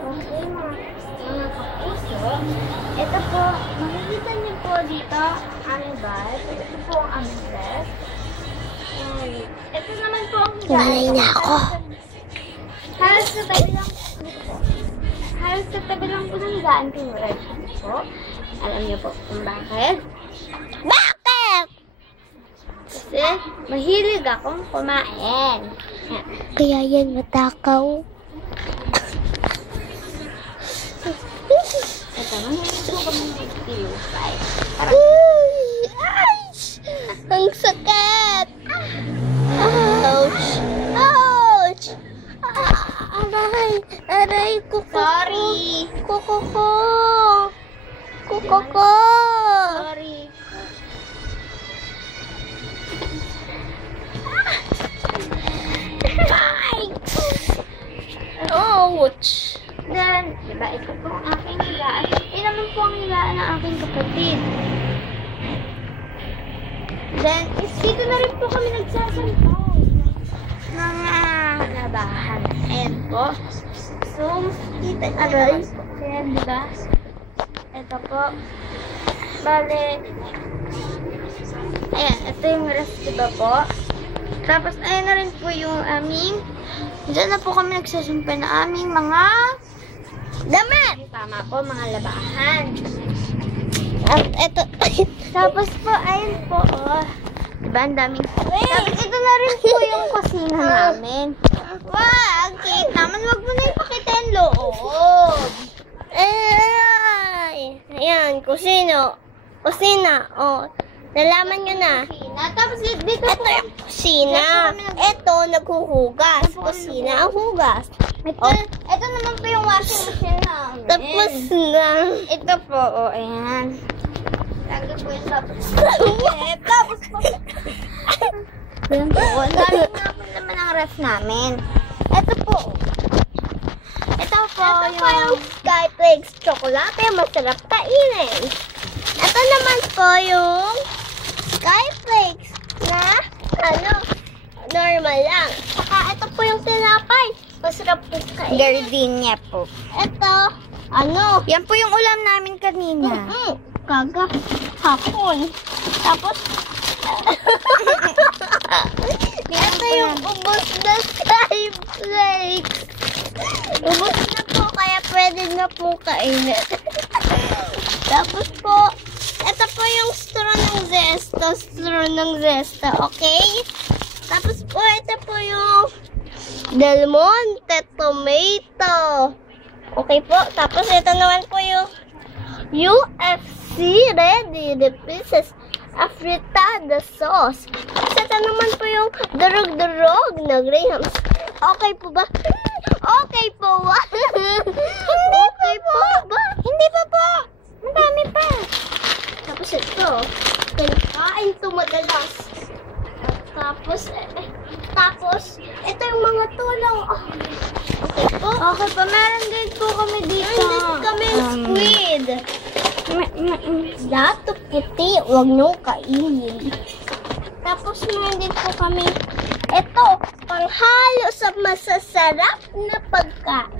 Okay, mga kapuso. Ito po, makikita niyo po dito aming bag. Ito po ang aming dress. And ito naman po ang higaan. na ako. Halos sa tabi lang po ng higaan ko yung red po. Alam niyo po kung bakit? Bakit? Kasi mahilig akong kumain. Kaya yan matakaw. Ito, mahilig po kami mag-pilufay. Ay! Ang sakit! Ouch! Ouch! Aray! Aray! Kuko! Sorry! Kuko ko! Kuko ko! Sorry. Ouch! Then, diba, ito po ang aking higaan. Ito naman po ang higaan ng aking kapatid. Then, dito na rin po kami nagsasampay. Mga labahan. Ayan po. So, kita nyo naman po. Ayan, diba? Ito po. Bale, ayan, ito yung rest, diba po? Tapos, ayan na rin po yung aming, dyan na po kami nagsasampay na aming mga damit. Tama po, mga labahan. Ito. Tapos po, ayun po, oh. Diba, ang daming. Tapos, ito na rin po yung kusina namin. Wag! Kate naman, wag mo na ipakita yung loob. Ay! Ayan, kusino. Kusina. Oh, nalaman nyo na. Kusina. Tapos, dito Ito po. yung kusina. Ito, naghuhugas. Kusina ang hugas. Ito naman po yung washing machine namin. Tapos na. Ito po, oh, ayan. Lagi po yung tapos po. Ayan po, ang dami naman ang ref namin. Ito po. Ito po yung Skyflakes chocolate. Masarap kainin. Ito naman po yung Skyflakes na normal lang. Saka ito po yung tinapay. Masarap po kainin. gardenia po. Ito, Yan po yung ulam namin kanina. Kaga, hapon. Tapos, ito yung ubos na Skyflakes. Ubos na po, kaya pwede na po kainin. Tapos po, ito po yung straw ng Zesta, okay? Tapos po, ito po yung Del Monte tomato. Okay po, tapos ito naman po yung UFC ready the pieces afritada sauce. Tapos ito naman po yung durog-durog na grahams. Okay po ba? Okay po ba? Okay po ba? Hindi pa po. Madami pa. Tapos ito, kinakain to madalas. Tapos, ito yung mga tulong. Oh. Okay po. Okay po, meron din po kami dito. Meron din kami squid. Dato puti, huwag nyo kainin. Tapos meron din po kami, ito, panghalo sa masasarap na pagkain.